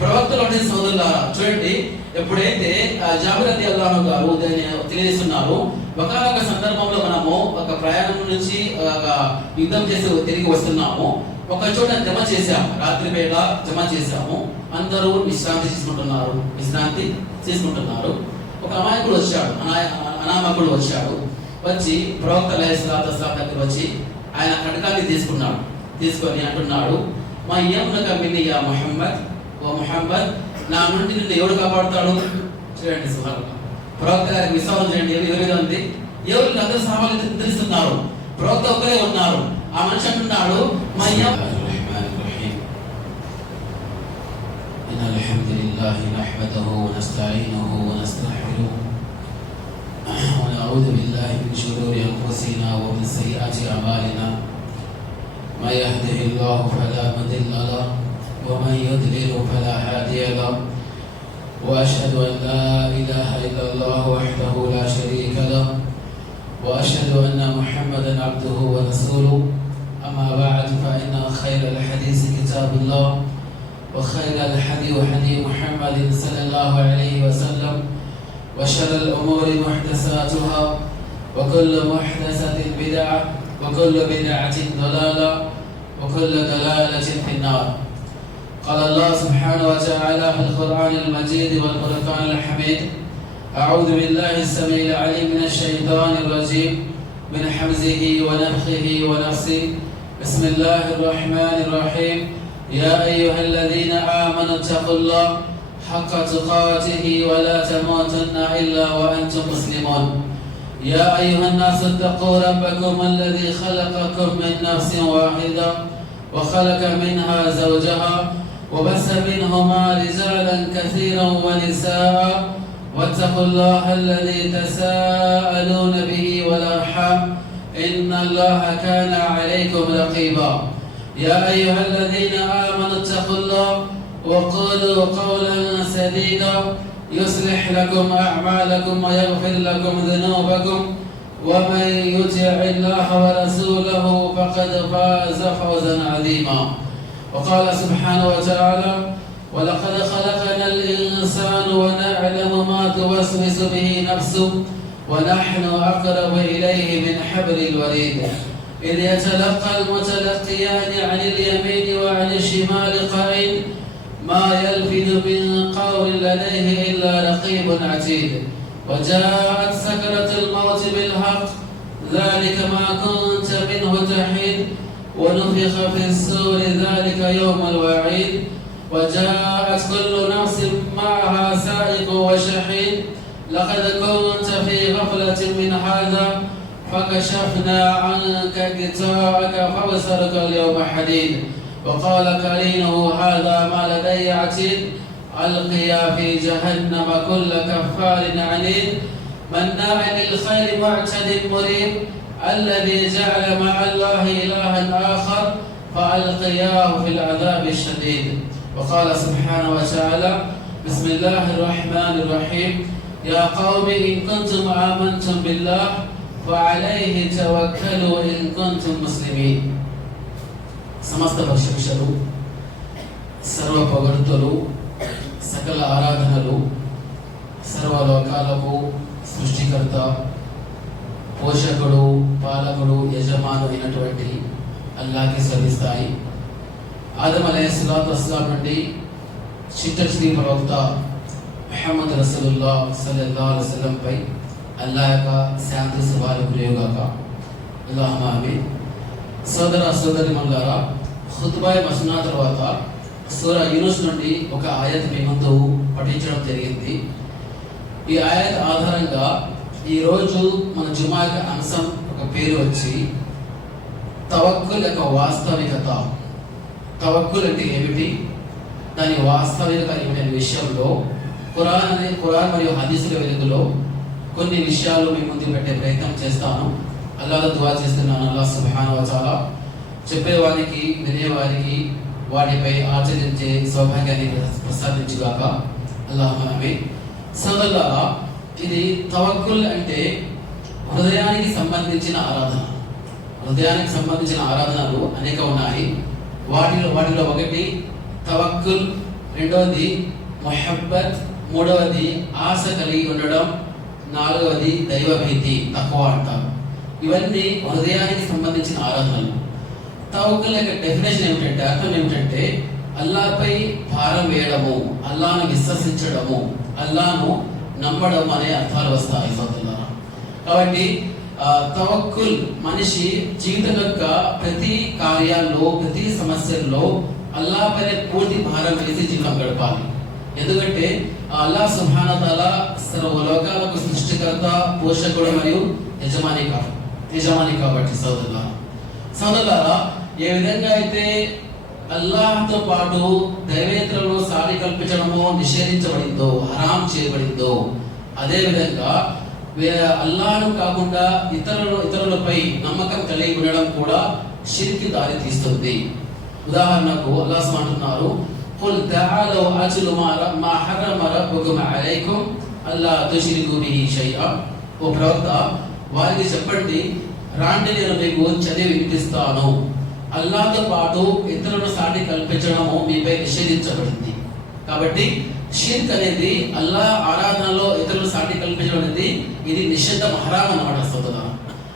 ప్రవక్తలోని సోదరులారా చూడండి, ఎప్పుడైతే జాబిర్ రలియల్లాహు గారు తెలియజేస్తున్నారు, ఒకనొక సందర్భంలో మనము ఒక ప్రయాణం నుంచి యుద్ధం చేసి తిరిగి వస్తున్నాము. ఒక చోట జమ చేశాము, రాత్రి వేళ జమ చేశాము. అందరూ విశ్రాంతి తీసుకుంటున్నారు. ఒక అమాయకుడు వచ్చాడు, అనామకుడు వచ్చాడు. వచ్చి ప్రవక్త అలైహిస్సలాతు వస్సలాం దగ్గర వచ్చి ఆయన కటకాన్ని తీసుకొని అంటున్నాడు, మా యమ్నక మిన్ని యా ముహమ్మద్, ఓ ముహమ్మద్, నా నుండి నిన్ను ఎవరు కాపాడుతాడు? చూడండి సుబ్హానల్లాహ్, ప్రవక్త గారికి విశ్వాసం చేయండి. ఎవరిగా ఉంది, ఎవరు అందరూ సహాబాలు నిద్రిస్తున్నారు, ప్రవక్త ఒక్కరే ఉన్నారు. ఆ మనిషి అంటున్నాడు, మా అల్హమ్దులిల్లాహి నహ్మదుహు వ నస్తഈనుహు వ నస్తగ్ఫిరుహు వ నఅఊదు బిల్లాహి మిన్ షురూరి అన్ఫుసినా వ మిన్ సయ్యిఆతి అమాలినా మై యహ్దిహిల్లాహు ఫలా ముదిల్ల లహు వ మై యుద్లిల్ ఫలా హాదియ లహు వ అష్హదు అన్ లా ఇలాహా ఇల్లల్లాహు వహ్దహు లా షరీక లహు వ అష్హదు అన్న ముహమ్మదన్ అబ్దుహు వ రసూలుహు అమ్మా బఅద్ ఫఇన్న ఖైరల్ హదీసి కితాబుల్లాహ్ وخير الهدي هدي محمد صلى الله عليه وسلم وشر الأمور محدثاتها وكل محدثة بدعة وكل بدعة ضلالة وكل ضلالة في النار. قال الله سبحانه وتعالى في القرآن المجيد والفرقان الحميد: أعوذ بالله السميع العليم من الشيطان الرجيم من حمزه ونفخه ونفسه. بسم الله الرحمن الرحيم. يا أيها الذين آمنوا اتقوا الله حق تقاته ولا تموتن إلا وأنتم مسلمون. يا أيها الناس اتقوا ربكم الذي خلقكم من نفس واحدة وخلق منها زوجها وبث منهما رجالا كثيرا ونساء واتقوا الله الذي تساءلون به والأرحام إن الله كان عليكم رقيبا. يا أيها الذين آمنوا اتقوا الله وقولوا قولا سديدا يصلح لكم أعمالكم ويغفر لكم ذنوبكم ومن يطع الله ورسوله فقد فاز فوزا عظيما. وقال سبحانه وتعالى: ولقد خلقنا الإنسان ونعلم ما توسوس به نفسه ونحن أقرب إليه من حبل الوريد إذ يتلقى المتلقيان عن اليمين وعن الشمال قعيد ما يلفظ من قول لديه إلا رقيب عتيد. وجاءت سكرة الموت بالحق ذلك ما كنت منه تحيد ونفخ في الصور ذلك يوم الوعيد. وجاءت كل نفس معها سائق وشهيد لقد كنت في غفلة من هذا فكشفنا عنك غطاءك فبصرك اليوم حديد. وقال قرينه هذا ما لدي عتيد ألقيا في جهنم كل كفار عنيد مناع للخير معتد مريب الذي جعل مع الله إلها آخر فألقياه في العذاب الشديد. وقال سبحانه وتعالى: بسم الله الرحمن الرحيم. يا قوم إن كنتم آمنتم بالله وعليه توكلوا إن كنتم مسلمين. సమస్త ప్రశంసలు, సర్వ పొగడ్తలు, సకల ఆరాధనలు సర్వలోకాలకు సృష్టికర్త, పోషకుడు, పాలకుడు, యజమాను అయినటువంటి అల్లాహ్కి లభిస్తాయి. ఆదం అలైహిస్సలాతు వస్సలాం నుండి చిట్ట ప్రవక్త ముహమ్మద్ రసూలుల్లాహ్ సల్లల్లాహు అలైహి వసల్లం పై అల్లాహ్ యొక్క శాంతి శుభాలు కురియుగాక. అల్లాహుమ్మా ఆమీన్. సోదర సోదరీమణులారా, ఖుత్బా మస్నా తర్వాత సూరా యూనుస్ నుండి ఒక ఆయత్ మీ ముందు పఠించడం జరిగింది. ఈ ఆయత్ ఆధారంగా ఈరోజు మన జుమా యొక్క అంశం ఒక పేరు వచ్చి తవక్కుల్ యొక్క వాస్తవికత. తవక్కుల్ అంటే ఏమిటి, దాని వాస్తవికత ఏమిటి అనే విషయంలో ఖురాన్ మరియు హదీసుల వెలుగులో కొన్ని విషయాలు మీ ముందు పెట్టే ప్రయత్నం చేస్తాను. అల్లాహ్తో దుఆ చేస్తున్నాను, అల్లాహ్ సుబ్హానహు వ తఆలా చెప్పేవారికి వినేవారికి వాటిపై ఆచరించే సౌభాగ్యాన్ని ప్రసాదించుగాక. అల్లాహుమ్మా ఆమీన్. సోదరులారా, ఇది తవక్కుల్ అంటే హృదయానికి సంబంధించిన ఆరాధన. హృదయానికి సంబంధించిన ఆరాధనలు అనేక ఉన్నాయి. వాటిలో ఒకటి తవక్కుల్, రెండవది మొహబ్బత్, మూడవది ఆశ కలిగి ఉండడం, నాలుగవది దైవభీతి తక్కువ అంటారు. ఇవన్నీ హృదయానికి సంబంధించిన ఆరాధనలు. తవక్కుల్ యొక్క డెఫినేషన్ ఏమిటంటే, అర్థం ఏమిటంటే అల్లాహపై భారం వేయడము, అల్లాహను విశ్వసించడము, అల్లాహను నమ్మడం అనే అర్థాలు వస్తాయి సోదరులారా. కాబట్టి తవక్కుల్ మనిషి జీవితం యొక్క ప్రతి కార్యాల్లో, ప్రతి సమస్యల్లో అల్లాహపైనే పూర్తి భారం వేసి జీవితం గడపాలి. ఎందుకంటే అల్లాహ్ సుబ్హానహు వ తఆలా సర్వలోకాలకు సృష్టికర్త, పోషకుడు మరియు యజమాని కాబట్టి సోదరులారా, ఏ విధంగా అయితే అల్లాహ్తో పాటు దైవేతరులను సాటి కల్పించడమో నిషేధించబడిందో, హరాం చేయబడిందో, అదే విధంగా అల్లాహ్ను కాకుండా ఇతరులపై నమ్మకం కలిగి ఉండడం కూడా షిర్కి దారి తీస్తుంది. ఉదాహరణకు అల్లాహ్ అంటున్నారు, ఖుల్ తఆలూ అత్లు మా హర్రమ రబ్బుకుమ్ అలైకుమ్ అల్లా తుష్రికు బిహి షైఆ. ఓ ప్రవక్త, వారికి చెప్పండి, రాండి నేను మీకు చదివి వినిపిస్తాను. అల్లాహ్తో పాటు ఇతరులను సాటి కల్పించడము మీపై నిషేధించబడింది. కాబట్టి షిర్క్ అనేది, అల్లాహ్ ఆరాధనలో ఇతరులను సాటి కల్పించడం అనేది ఇది నిషిద్ధం, హరాం అన్నమాట సోదరులారా.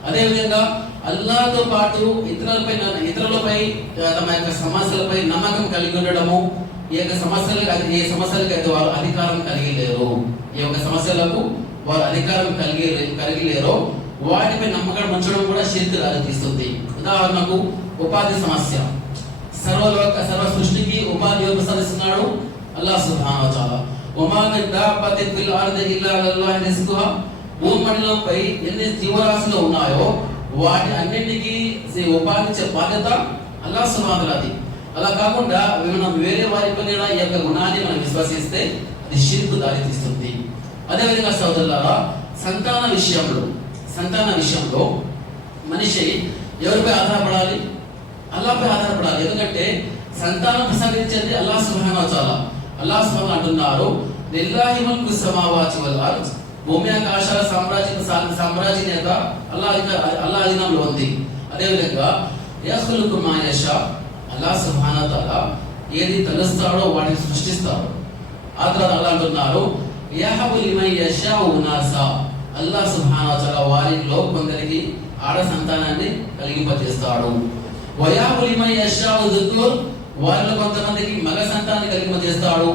అదేవిధంగా అల్లాహ్తో పాటు ఇతరులపై తమ యొక్క సమస్యలపై నమ్మకం కలిగి ఉండడము, ఏ సమస్యలకు అయితే వారు అధికారం కలిగి లేరు, వారు అధికారం కలిగి లేరో వాటిపై నమ్మకం ఉంచడం కూడా షిర్క్ దారి తీస్తుంది. ఉదాహరణకు ఉపాధి సమస్య. సర్వ సృష్టికి ఉపాధి ప్రసాదిస్తున్నాడు అల్లాహ్ సుబ్హానహు వ తఆలా. వమా మిన్ దాబ్బతిన్ ఫిల్ అర్ది ఇల్లా అలల్లాహి రిజ్కుహా. భూమండలంపై ఎన్ని జీవరాశులు ఉన్నాయో వాటి అన్నింటికి ఉపాధి ఇచ్చే బాధ్యత అల్లాహ్ సుబ్హానహు వ తఆలాది. అలా కాకుండా మనం వేరే వారిపై ఈ యొక్క గుణాన్ని మనం విశ్వసిస్తే అది షిర్క్ దారి తీస్తుంది. అదేవిధంగా సోదరులారా, సంతాన విషయంలో మనిషి ఎవరిపై ఆధారపడాలి? అల్లాహ్పై ఆధారపడాలి. ఎందుకంటే సంతానం ప్రసాదించేది అల్లాహ్ సుబ్హానహు వ తఆలా. అల్లాహ్ సుబ్హానహు అంటున్నారు, లిల్లాహి ముల్కు సమావాతి వల్ అర్ద్. భూమి ఆకాశాల సామ్రాజ్యత అల్లాహ్ అధీనంలో ఉంది. అదేవిధంగా యఖ్లుకు మా యషా. అల్లాహ్ సుబ్హానహు వ తఆలా ఏది తలుస్తాడో వాటిని సృష్టిస్తాడు. ఆ తర్వాత అల్లాహ్ అంటున్నారు, యహబు లిమన్ యషాఉ నాసా. అల్లాహ్ సుబ్హానహు వ తఆలా వారిలో కొందరికి ఆడ సంతానాన్ని కలిగింపజేస్తాడు. వయహబు లిమన్ యషాఉ దుకుర్. వారిలో కొంతమందికి మగ సంతానాన్ని కలిగింపజేస్తాడు.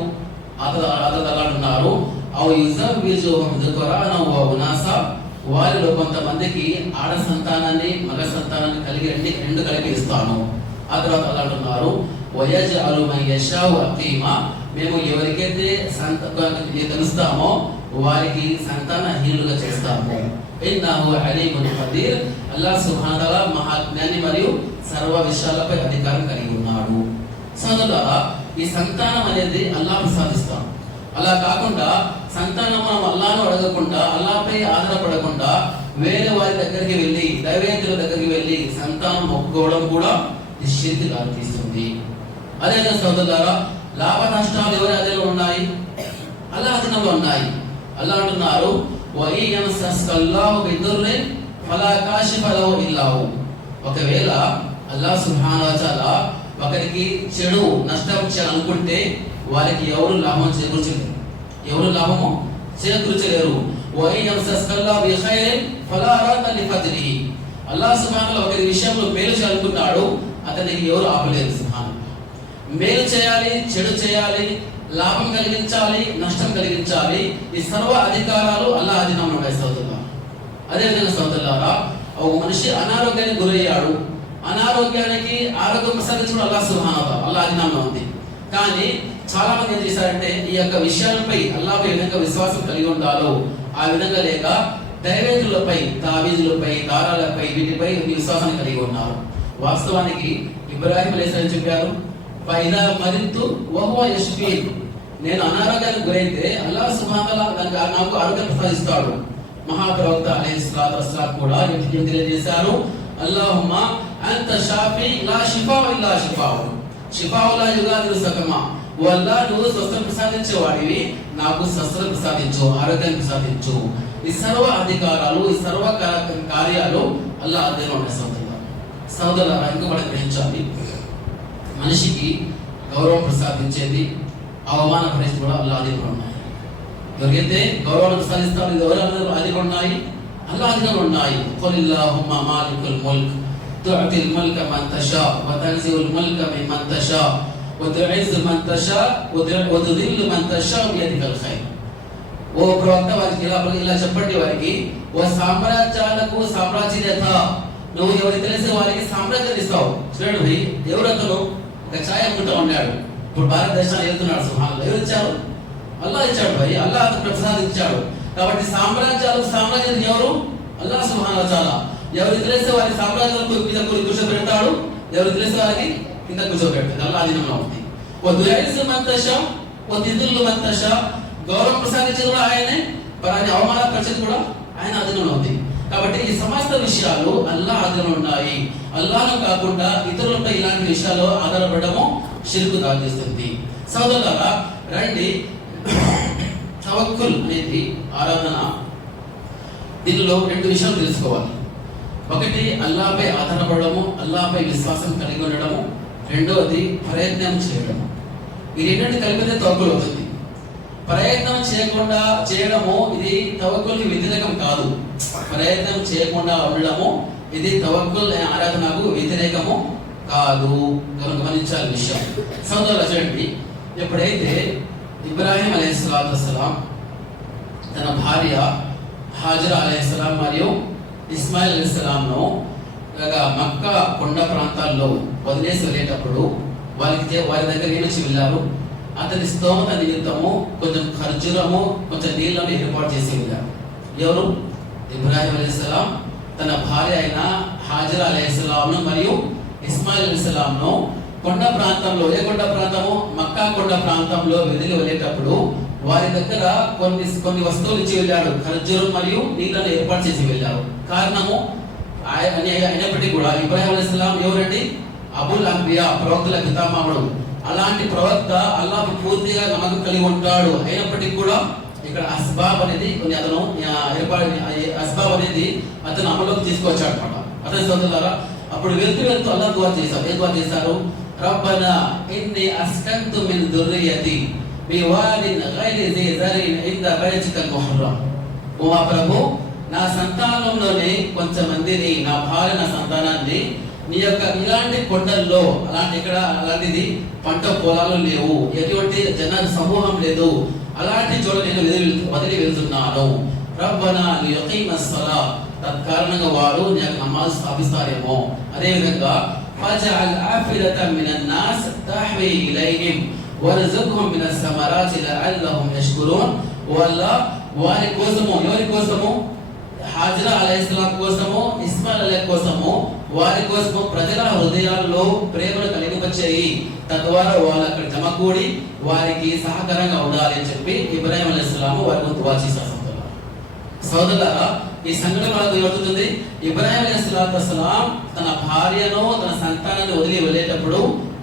ఆ తర్వాత అల్లాహ్ అంటున్నారు, ఔ యుజవ్విజుహుం దుకురాన వ ఉనాసా. వారిలో కొంతమందికి ఆడ సంతానాన్ని, మగ సంతానాన్ని రెండు కలిగి ఇస్తాను. ఆ తర్వాత అల్లాహ్ అంటున్నారు, వయజ్అలు మన్ యషాఉ అకీమా. మేము ఎవరికైతే తెలుస్తామో వారికి సంతానహీనులుగా చేస్తాము. ఇన్నహు అలీమున్ ఖదీర్. అల్లాహ్ సుబ్హానహు వ తఆలా మహాజ్ఞాని మరియు సర్వ విషయాలపై అధికారం కలిగి ఉన్నాడు. సోదరులారా, ఈ సంతానం అనేది అల్లాహ్ ప్రసాదిస్తాం. అలా కాకుండా సంతానం మనం అల్లాహ్ను అడగకుండా, అల్లాహ్పై ఆధారపడకుండా వేరే వారి దగ్గరికి వెళ్ళి, దైవేతుల దగ్గరికి వెళ్ళి సంతానం మొక్కుకోవడం కూడా ఈ షిర్క్ దారి తీస్తుంది. అదేవిధంగా సోదరులారా, లాభ నష్టాలు ఎవరి అధీనంలో ఉన్నాయి? అల్లాహ్ అధీనంలో ఉన్నాయి. అల్లాహ్ అంటున్నారు, వఇయన్సస్కల్లాహు బిదుర్రిన్ ఫలా కాషిఫ లహు ఇల్లాహు. ఒకవేళ అల్లాహ్ సుబ్హానహు వ తఆలా ఒకరికి చెడు నష్టం చేయాలనుకుంటే వారికి ఎవరు లాభము చేకూర్చలేరు. వఇయన్సస్కల్లాహు బిఖైరిన్ ఫలా రాద లిఫద్లిహి. అల్లాహ్ సుబ్హానహు ఒకరి విషయంలో మేలు చేయాలనుకున్నాడు, అతనికి ఎవరు ఆపలేరు. సుబ్హానహు మేలు చేయాలి, చెడు చేయాలి, లాభం కలిగించాలి, నష్టం కలిగించాలి, ఈ సర్వ అధికారాలు అల్లాహ్ అధీనంలో ఉన్నాయి సోదరులారా. అదేవిధంగా సోదరులారా, ఒక మనిషి అనారోగ్యానికి గురయ్యాడు. అనారోగ్యానికి ఆరోగ్యం ప్రసాదించడం అల్లాహ్ సుబ్హానహు వ తఆలా అల్లాహ్ అధీనంలో ఉంది. కానీ చాలా మంది ఏం చేశారంటే ఈ యొక్క విషయాలపై అల్లాహ్పై ఏ విధంగా విశ్వాసం కలిగి ఉండాలో ఆ విధంగా లేక దైవేతులపై, తావీజులపై, దారాలపై, వీటిపై విశ్వాసాన్ని కలిగి ఉన్నారు. వాస్తవానికి ఇబ్రాహీం అలైహిస్సలాం చెప్పారు, ఫైదా మరిత్తు వహువ యష్ఫీన్. నేను అనారోగ్యానికి గురైతే అల్లాహ్ సుబ్హానహు వ తఆలా నాకు ఆరోగ్యం ప్రసాదిస్తాడు. మహాప్రవక్త అలైహిస్సలాతు వస్సలాం కూడా తెలియజేశారు, అల్లాహుమ్మా అంత షాఫీ లా షిఫా ఇల్లా షిఫావు. షిఫావు లా యుగాదిరు సకమా. ఓ అల్లాహ్, నువ్వు స్వస్థత ప్రసాదించేవాడివి, నాకు స్వస్థత ప్రసాదించు, ఆరోగ్యాన్ని ప్రసాదించు. ఈ సర్వ అధికారాలు, ఈ సర్వ కార్యాలు అల్లాహ్ అధీనంలో ఉన్నాయి. సోదరులారా, ఇంకా మనం గ్రహించాలి, మనిషికి గౌరవం ప్రసాదించేది, అవమాన పరిస్థితి కూడా అల్లా అధికంలో ఉన్నాయి. ఎవరికైతే గౌరవాలు సాధిస్తారో ఎవరు అధికంలో ఉన్నాయి, అల్లా అధికంలో ఉన్నాయి. ఖులిల్లాహుమ్మ మాలికుల్ ముల్క్ తుఅతిల్ ముల్క మన్ తషా వ తన్జిఉల్ ముల్క మిమ్మన్ తషా వ తుఇజ్జు మన్ తషా వ తుదిల్లు మన్ తషా బియదికల్ ఖైర్. ఓ ప్రవక్త వారికి ఇలా చెప్పండి, వారికి ఓ సామ్రాజ్యాలకు సామ్రాజ్యత, నువ్వు ఎవరికి తెలిసే వారికి సామ్రాజ్యం ఇస్తావు. చూడండి భయ్, ఎవరు అతను ఒక ఛాయ్ అమ్ముతూ ఉన్నాడు, ఇప్పుడు భారతదేశాన్ని వెళ్తున్నాడు. సుబ్హానల్లాహ్, ఎవరు ఇచ్చారు? అల్లా ఇచ్చాడు భయ్, అల్లా అతను ప్రసాదించాడు. కాబట్టి సామ్రాజ్యాలకు సామ్రాజ్యం ఎవరు? అల్లా సుబ్హానహు తాలా. ఎవరికి తెలిసే వారి సామ్రాజ్యాలకు కింద కూర్చోబెడతాడు, ఎవరికి తెలిసే వారికి కింద కూర్చోబెడతాడు. అల్లా అధీనంలో ఉంది. ఓ దుయైజు మన్ తషా ఓ తిదుల్లు మన్ తషా, గౌరవం ప్రసాదించేది కూడా ఆయనే, పరాన్ని అవమానపరిచేది కూడా ఆయన అధీనంలో ఉంది. కాబట్టి ఈ సమస్త విషయాలు అల్లా అధీనంలో ఉన్నాయి. అల్లాను కాకుండా ఇతరులపై ఇలాంటి విషయాలు ఆధారపడము షిర్కు దారితీస్తుంది. సోదరులారా రండి, తవక్కుల్ అనేది ఆరాధన. దీనిలో రెండు విషయాలు తెలుసుకోవాలి. ఒకటి అల్లాపై ఆధారపడము, అల్లాపై విశ్వాసం కలిగి ఉండడము. రెండవది ప్రయత్నం చేయడము. ఈ రెండింటి కలిపితే తవక్కుల్ అవుతుంది. ప్రయత్నం చేయకుండా చేయడము ఇది తవక్కుల్కి వ్యతిరేకం కాదు. ప్రయత్నం చేయకుండా ఉండడము ఇది తవక్కుల్ ఆరాధనకు వ్యతిరేకము కాదు. గమనించాలి విషయం. సోదరుల చూడండి, ఎప్పుడైతే ఇబ్రాహీం అలైహిస్సలాం తన భార్య హాజరా అలైహిస్సలాం మరియు ఇస్మాయిల్ అలైహిస్సలాంను మక్కా కొండ ప్రాంతాల్లో వదిలేసి వెళ్ళేటప్పుడు వారి దగ్గర నుంచి వెళ్ళారు. అతని స్తోమత నిమిత్తము కొంచెం ఖర్జూరము, కొంచెం నీళ్లను ఏర్పాటు చేసి వెళ్ళారు. ఎవరు? ఇబ్రాహీం అలైహిస్సలాం తన భార్య అయిన హాజరా అలైహిస్సలాంను మరియు ఇస్మాయిల్ అలైహిస్సలాంను కొండ ప్రాంతంలో, ఏ కొండ ప్రాంతము? మక్కా కొండ ప్రాంతంలో వదిలి వెళ్ళేటప్పుడు వారి దగ్గర కొన్ని వస్తువులు ఇచ్చి వెళ్ళాడు. ఖర్జూరం మరియు నీళ్లను ఏర్పాటు చేసి వెళ్ళారు. కారణము అయినప్పటికీ కూడా ఇబ్రాహీం అలైహిస్సలాం ఎవరండి? అబుల్ అంబియా, ప్రవక్తల పితామహుడు. అలాంటి ప్రవక్త అల్లాహ్ పూర్తిగా నమ్మకం కలిగి ఉంటాడు. అయినప్పటికీ కూడా ఇక్కడ అస్బాబ్ అనేది అతను అస్బాబ్ అనేది అతను అమలులోకి తీసుకొచ్చాడు అనమాట. అతని సోదరులారా, అప్పుడు వెళ్తూ అల్లాహ్ దుఆ చేశారు. ఏ దుఆ చేశారు? రబ్బనా ఇన్ని అస్కంతు మిన్ దుర్రియతి బివాదిన్ గైరి ది జరిన్ ఇంద బైతికల్ ముహర్రం. ఓ మా ప్రభు, నా సంతానంలోనే కొంతమందిని, నా భార్య, నా సంతానాన్ని నీ యొక్క ఇలాంటి కొండల్లో, అలాంటిది పంట పొలాలు లేవు, ఎటువంటి జన సమూహం లేదు, అలాంటి చోట నేను వదిలి వెళ్తున్నాను. రబ్బనా లియఖీమస్ సలా, తత్కారణంగా వారు నీ యొక్క నమాజ్ స్థాపిస్తారేమో. అదేవిధంగా ఫజఅల్ ఆఫిలతం మినన్ నాస్ తహ్వి ఇలైహిం వర్జుక్హుం మినస్ సమరాతి లఅల్లహుం యష్కురూన్. వారి కోసము, ఎవరి కోసము? హాజరా అలైహిస్సలాం కోసము, ఇస్మాయిల్ అలైహి కోసము, వారి కోసము ప్రజల హృదయాల్లో ప్రేమను కలిగింపచేయి, తద్వారా వాళ్ళు అక్కడ జమకూడి వారికి సహకారంగా ఉండాలి అని చెప్పి ఇబ్రాహీం అలైహిస్సలాం వారికి దుఆ చేశారు. సోదరులారా, ఈ సంఘటన మనకు ఏమవుతుంది? ఇబ్రాహీం అలైహిస్సలాం తన భార్యను, తన సంతానాన్ని వదిలి వెళ్ళేటప్పుడు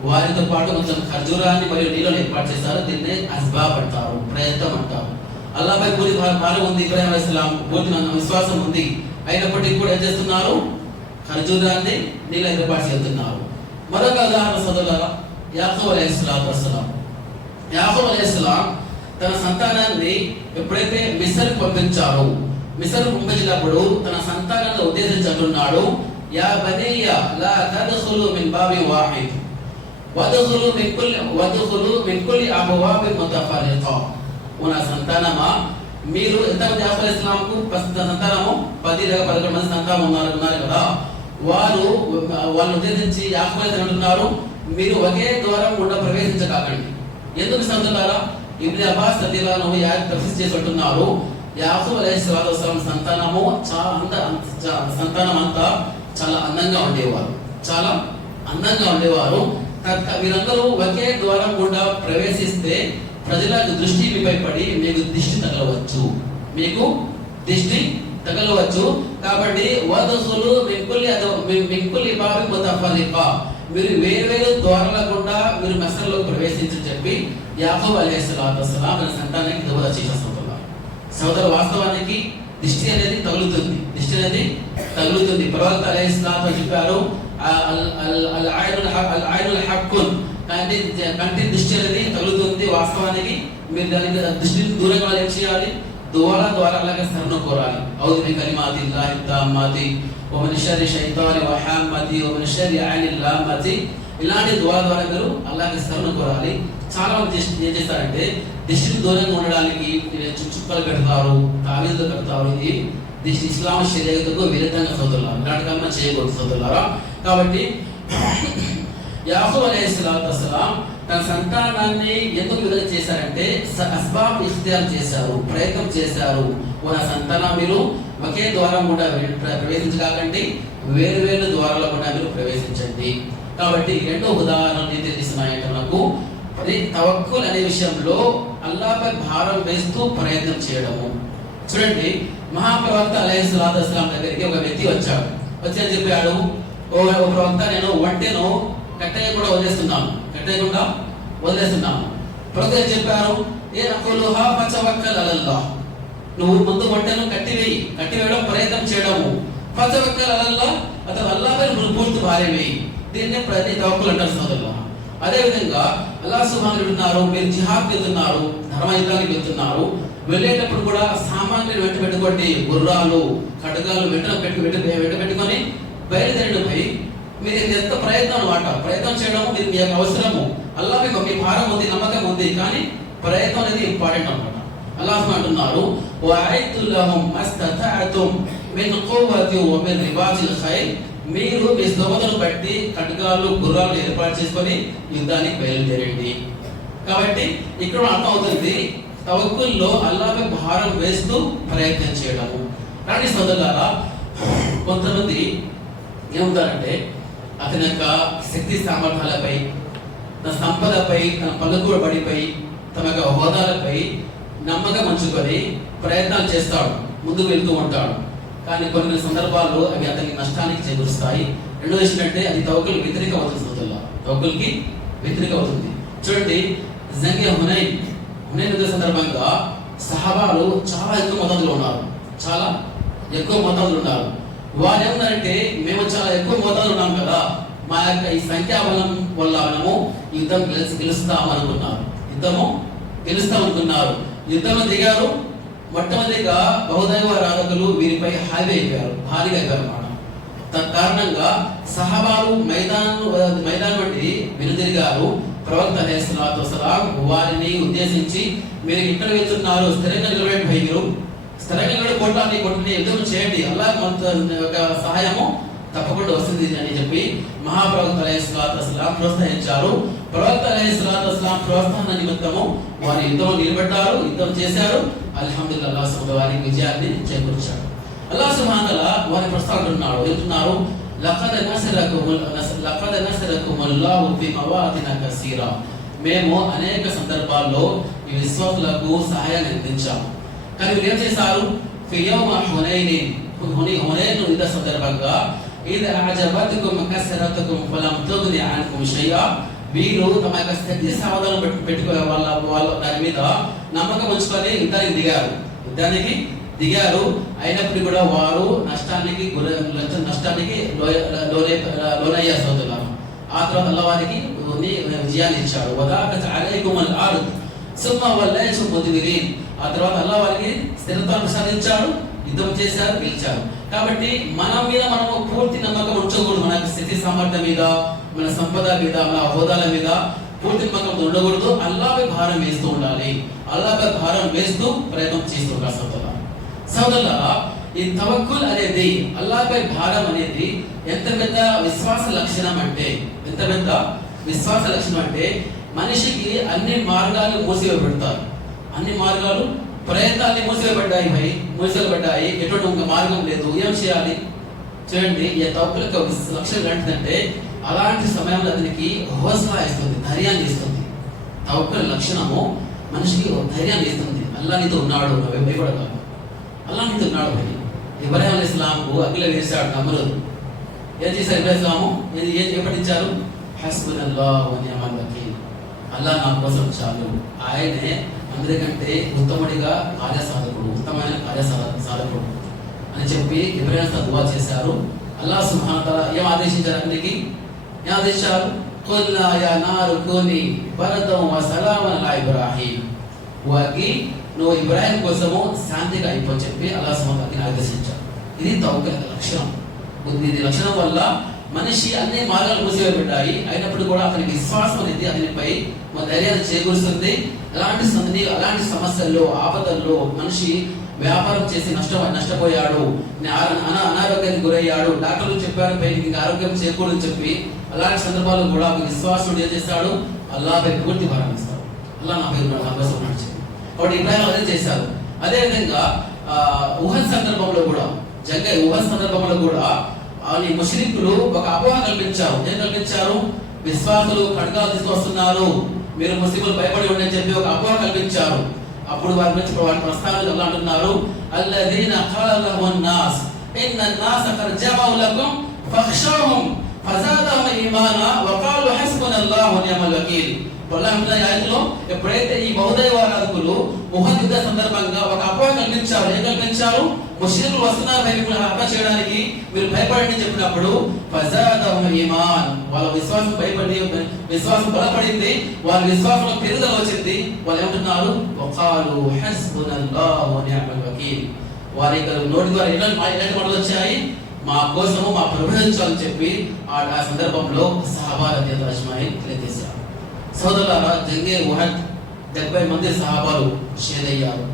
వారితో పాటు కొంచెం ఖర్జూరాన్ని మరియు నీళ్ళను ఏర్పాటు చేశారు. దీన్ని అస్బాబ్ అంటారు, ప్రయత్నం అంటారు. అల్లాహ్పై పూర్తి భారం ఉంది, ఇబ్రాహీం అలైహిస్సలాం పూర్తి విశ్వాసం ఉంది. అయినప్పటికీ కూడా ఏం చేస్తున్నారు? ఖర్జూరాన్ని నీళ్ళ ఏర్పాటు చేస్తున్నారు. మరొక ఉదాహరణ సోదరులారా, యాకూబ్ అలైహిస్సలాం. యాకూబ్ అలైహిస్సలాం తన సంతానాన్ని ఎప్పుడైతే మిస్ర్ పంపించారో, మిస్ర్ పంపించినప్పుడు తన సంతానాన్ని ఉద్దేశించి అంటున్నాడు, యా బనీయ లా తద్ఖులు మిన్ బాబి వాహిద్ వద్ఖులు మిన్ కుల్లి అబ్వాబి ముతఫర్రిఖా. ఓ నా సంతానమా, మీరు ఎంతమంది యాకూబ్ అలైహిస్సలాంకు సంతానము 10 లేదా 11 మంది సంతానం ఉన్నారు కదా. వాళ్ళు ఉద్దేశించి యాకూబ్ అలైహిస్సలాం అంటున్నారు, మీరు ఒకే ద్వారం గుండా ప్రవేశించకండి. ఎందుకు సంతానారా? ఇబ్న్ అబ్బాస్ రదియల్లాహు అన్హు తఫ్సీర్ చేసి అంటున్నారు, యాకూబ్ అలైహిస్సలాం సంతానం అంతా చాలా అందంగా ఉండేవారు. మీరందరూ ఒకే ద్వారం గుండా ప్రవేశిస్తే ప్రజల దృష్టి మీపై పడి మీకు దిష్టి తగలవచ్చు. కాబట్టి వదఖులు మిన్ కుల్లి బాబి ముతఫర్రిఖా, మీరు వేరు ద్వారాల గుండా మీరు మిస్రులోకి ప్రవేశించని చెప్పి యాకూబ్ అలైహిస్సలాం తన సంతానానికి దుఆ చేశారు. సోదరు, వాస్తవానికి దిష్టి అనేది తగులుతుంది. ప్రవక్త అలైహిస్సలాం చెప్పారు, కంటి దృష్టి అనేది తగులుతుంది. వాస్తవానికి మీరు దానికి దృష్టిని దూరంగా ఏం చేయాలి? ద్వారా అలాగే శరణు కోరాలి. ఔదు బి కలిమాతిల్లాహి తామ్మాతి వ మిన్ షర్రి షైతాని వ హామ్మతి వ మిన్ షర్రి ఐనిల్ లామ్మతి. ఇలాంటి ద్వారా మీరు అలాగే శరణు కోరాలి. చాలా మంది ఏం చేస్తారంటే దిష్టిని దూరంగా ఉండడానికి చుక్కలు పెడతారు, తావీదులు పెడతారు. ఇది దిష్టి ఇస్లాం శరీరతకు విరుద్ధంగా సోదరులారా, ఇలాంటి కన్నా చేయకూడదు సోదరులారా. కాబట్టి యాకూబ్ అలైహిస్సలాతు వస్సలాం తన సంతానాన్ని ఎందుకు విడుదల చేశారంటే అస్బాబ్ ఇఖ్తియార్ చేశారు, ప్రయత్నం చేశారు. నా సంతానం మీరు ఒకే ద్వారం కూడా ప్రవేశించకండి, వేరు వేరు ద్వారాల కూడా మీరు ప్రవేశించండి. కాబట్టి రెండో ఉదాహరణ తెలిసినాయంటే మనకు తవక్కుల్ అనే విషయంలో అల్లాహ్పై భారం వేస్తూ ప్రయత్నం చేయడము. చూడండి, మహాప్రవక్త అలైహిస్సలాతు వస్సలాం దగ్గరికి ఒక వ్యక్తి వచ్చాడు. వచ్చి చెప్పాడు, ఓ ప్రవక్త, నేను ఒంటెను కట్టేయకుండా వదిలేస్తున్నాను. ప్రవక్త చెప్పారు, నువ్వు ముందు ఒంటెను కట్టివేయడం ప్రయత్నం చేయడము. ఫతవక్కల్ అలల్లాహ్, అతను అల్లాహ్పై పూర్తి భార్య వేయి. దీన్నే తవక్కుల్ అంటారు సోదరులు. అదే విధంగా అల్లాహ్ సుబ్హానహు ఉన్నారు, మీరు జిహాద్కి వెళ్తున్నారు, ధర్మయుద్ధానికి వెళ్తున్నారు. వెళ్ళేటప్పుడు కూడా సామాన్యులు వెంట పెట్టుకోండి, గుర్రాలు ఖడ్గాలు వెంట పెట్టుకొని బయలుదేరిపై మీరు ఎంత ప్రయత్నం అనమాట. ప్రయత్నం చేయడం మీరు మీ యొక్క అవసరము. అల్లాహ్ మీ భారం ఉంది, నమ్మకం ఉంది, కానీ ప్రయత్నం అనేది ఇంపార్టెంట్ అనమాట. అల్లాహ్ అంటున్నారు, మీరు మీ స్తోమతను బట్టి ఖడ్గాలు గుర్రాలు ఏర్పాటు చేసుకొని యుద్ధానికి బయలుదేరండి. కాబట్టి ఇక్కడ అర్థం అవుతుంది తవక్కుల్లో అల్లాహ్పై భారం వేస్తూ ప్రయత్నం చేయడము. కానీ సోదరులారా, కొంతమంది ఏమవుతారంటే అతని యొక్క శక్తి సామర్థ్యాలపై, తన సంపదపై, తన పలుకుబడిపై, తన యొక్క హోదాలపై నమ్మకం ఉంచుకొని ప్రయత్నాలు చేస్తాడు, ముందుకు వెళ్తూ ఉంటాడు. కానీ కొన్ని సందర్భాల్లో అవి అతనికి నష్టానికి చేకూరుస్తాయి. రెండో విషయం అంటే అది తవక్కుల్ వ్యతిరేక అవుతుంది. తవక్కుల్కి వ్యతిరేక అవుతుంది. చూడండి, జంగే హునైన్ యుద్ధ సందర్భంగా సహాబాలు చాలా ఎక్కువ మోతాదులో ఉన్నారు. వారు ఏమన్నారంటే, మేము చాలా ఎక్కువ మోతాదులో ఉన్నాం కదా, మా యొక్క ఈ సంఖ్యాబలం వల్ల మనము యుద్ధం గెలుస్తాం అనుకున్నారు. యుద్ధంలో దిగారు. మొట్టమొదటిగా బహుదైవ ఆరాధకులు వీరిపై భారీగా అయిపోయారు అన్నమాట. తత్కారణంగా సహాబాలు మైదానం వంటి వెనుదిరిగారు. ప్రవక్త అలైహిస్సలాతు వస్సలాం వారిని ఉద్దేశించి, మీరు ఇక్కడ వెళ్తున్నారు, స్థిరంగా నిలబడి, మీరు స్థిరంగా నిలబడి కొట్టని యుద్ధం చేయండి, అల్లాహ్ యొక్క సహాయము తప్పకుండా వస్తుంది అని చెప్పి మహాప్రవక్త అలైహిస్సలాతు వస్సలాం ప్రోత్సహించారు. ప్రవక్త అలైహిస్సలాతు వస్సలాం ప్రోత్సాహన నిమిత్తము వారి యుద్ధంలో నిలబడ్డారు, యుద్ధం చేశారు. అల్హమ్దులిల్లాహ్, అల్లాహ్ సుబ్హానహు వారికి విజయాన్ని చేకూర్చాడు. అల్లాహ్ సుబ్హానహు వారి ప్రస్తావన లఖద్ నసరకుముల్లాహు ఫీ మవాతిన కసీరా. మేము అనేక సందర్భాల్లో ఈ విశ్వాసులకు సహాయాన్ని అందించాము. కానీ వీరు ఏం చేశారు? ఫీ యౌమ హునైన్ యుద్ధ సందర్భంగా ఇద్ అజబతుకుమ్ కసరతుకుమ్ ఫలం తుగ్ని అన్కుమ్ షైఆ. వీరు తమ యొక్క శక్తి సాధనను పెట్టుకునే వాళ్ళ దాని మీద నమ్మకం ఉంచుకొని యుద్ధానికి దిగారు. అయినప్పటికీ కూడా వారు నష్టానికి లోనయ్యారు సోదరులారా. ఆ తర్వాత అల్లాహ్ వారికి విజయాన్ని ఇచ్చాడు. వదాకత్ అలైకుముల్ అర్ద్ సుమ్మా వల్లైతుమ్ ముద్బిరీన్. ఆ తర్వాత అల్లాహ్ వారికి స్థిరత్వాన్ని ప్రసాదించాడు, యుద్ధం చేశారు, గెలిచారు. కాబట్టి మన మీద మనము పూర్తి నమ్మకం ఉంచకూడదు. మన స్థితి సామర్థ్యం మీద, మన సంపద మీద, మన హోదాల మీద పూర్తి నమ్మకం ఉండకూడదు. అల్లాహ్పై భారం వేస్తూ ఉండాలి. అల్లాహ్పై భారం వేస్తూ ప్రయత్నం చేస్తూ ఉండాలి సోదరులారా. ఈ తవక్కుల్ అనేది, అల్లాహ్పై భారం అనేది ఎంత పెద్ద విశ్వాస లక్షణం అంటే మనిషికి అన్ని మార్గాలు మూసివేయబడతాయి. అన్ని మార్గాలు, ప్రయత్నాన్ని మూసివేయబడ్డాయి. ఎటువంటి మార్గం లేదు. ఏం చేయాలి? చూడండి, ఈ తవక్కుల్ యొక్క లక్షణం ఏంటంటే అలాంటి సమయంలో అతనికి హోసలా ఇస్తుంది, ధైర్యాన్ని ఇస్తుంది. తవక్కుల్ లక్షణము మనిషికి ధైర్యాన్ని ఇస్తుంది. అల్లాహ్ నీతో ఉన్నాడు, నువ్వు భయపడతావు. అల్లాహ్ నీతో ఉన్నాడు. ఇబ్రాహీం అలైహిస్సలాంకు అగ్గిలో వేశాడు నమ్రూదు. ఏం చేశారు ఇబ్రాహీం? ఏం చెప్పటించారు? హస్బునల్లాహు వ నిఅమల్ వకీల్. అల్లాహ్ నా కోసం చాలు. ఆయనే అందరికంటే ఉత్తమైన కార్యసాధకుడు అని చెప్పి ఇబ్రాహీం దువా చేశారు. అల్లాహ్ సుబ్హానహు వ తఆలా ఏం ఆదేశించారు? అన్నికి ఏం ఆదేశించారు? ఖుల్నా యా నారు కుని బరదం వ సలామన్ అలా ఇబ్రాహీం, వాకి నువ్వు ఇబ్రాహీం కోసము శాంతిగా అయిపో చెప్పి అల్లాహ్ సుబ్హానహు వ తఆలా ఆదేశించారు. ఇది తవక్కల్ లక్షణం. ఇది లక్షణం వల్ల మనిషి అన్ని మార్గాలు మూసివేయబడ్డాయి, అయినప్పుడు కూడా అతని విశ్వాసం అనేది అతనిపై ధైర్యాన్ని చేకూరుస్తుంది. అలాంటి సమస్యల్లో, ఆపదల్లో మనిషి వ్యాపారం చేసి నష్టపోయాడు, అనారోగ్యానికి గురయ్యాడు, డాక్టర్లు చెప్పారు పై నీకు ఆరోగ్యం చేకూరని చెప్పి, అలాంటి సందర్భాల్లో కూడా విశ్వాసుడు ఏం చేస్తాడు? అల్లాహ్పై పూర్తి భారమిస్తాడు. అల్లాహ్ నా పేరు నమ్మకం. కాబట్టి ఇబ్రాహీం అదే చేశారు. అదేవిధంగా ఉహద్ సందర్భంలో కూడా ఉహద్ సందర్భంలో కూడా ముష్రికులు ఒక అపోహ కల్పించారు. ఏం కల్పించారు? విశ్వాసులు ఖడ్గాలు తీసుకొస్తున్నారు, మీరు ముస్లింలు భయపడి ఉండని చెప్పి ఒక అపోహ కల్పించారు. అప్పుడు వారి గురించి వారి ప్రస్తావన ఎలా అంటున్నారు? అల్లదీన ఖాల లహున్ నాస్ ఇన్నన్ నాస ఖద్ జమఅు లకుం ఫఖ్షౌహుం ఫజాదహుం ఈమానా వఖాలు హస్బునల్లాహు వ ని'మల్ వకీల్. ఆయనలో ఎప్పుడైతే ఈ బహుదైవారాధకులు ఉహద్ యుద్ధ సందర్భంగా ఒక అపోహ కల్పించారు. ఏం కల్పించారు? ముష్రికులు వస్తున్నారు బయటకు హత్య చేయడానికి, మీరు భయపడండి చెప్పినప్పుడు ఫజాదహుం ఈమాన్, వాళ్ళ విశ్వాసం బలపడింది, వాళ్ళ విశ్వాసంలో పెరుగుదల వచ్చింది. వాళ్ళు ఏమంటున్నారు? వఖాలు హస్బునల్లాహు వ ని'మల్ వకీల్. వారి నోటి ద్వారా ఎలాంటి మాటలు వచ్చాయి? మా కోసము మా ప్రభుత్వాలని చెప్పి ఆ సందర్భంలో సహాబాల అజ్మాయిన్ తెలియజేశారు. సోదరులారా, జంగే ఉహద్ 70 మంది సహాబాలు షహీద్ అయ్యారు.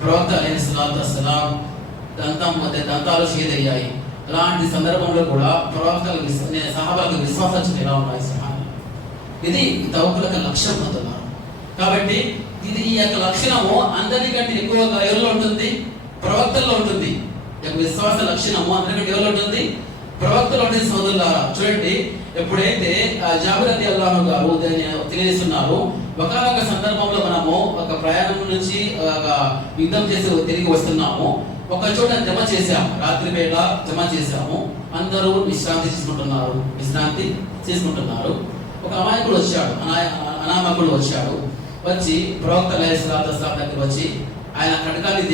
ప్రవక్త అలైహిస్సలాతు వస్సలాం దంతాలు షహీద్ అయ్యాయి. అలాంటి సందర్భంలో కూడా ప్రవక్తలకు సహాబాలకు విశ్వాసాలు ఎలా ఉన్నాయి? ఇది తవక్కుల యొక్క లక్ష్యం పొందుతున్నారు. కాబట్టి ఇది ఈ యొక్క లక్షణము అందరికంటే ఎక్కువగా ఎవరిలో ఉంటుంది? ప్రవక్తల్లో ఉంటుంది. విశ్వాస లక్షణము అందరికంటే ఎవరిలో ఉంటుంది? ప్రవక్తలో ఉంటుంది. సోదరులారా చూడండి, ఎప్పుడైతే జాబిర్ రలియల్లాహు గారు తెలియజేస్తున్నారు, ఒకనొక సందర్భంలో మనము ఒక ప్రయాణం నుంచి ఒక యుద్ధం చేసి తిరిగి వస్తున్నాము. ఒక చోట జమ చేశాము, రాత్రి వేళ జమ చేశాము. అందరూ విశ్రాంతి తీసుకుంటున్నారు. ఒక అమాయకుడు వచ్చాడు, అనామకుడు వచ్చాడు. వచ్చి ప్రవక్త అలైహిస్సలాతు వస్సలాం దగ్గర వచ్చి ఆయన ఖడ్గాన్ని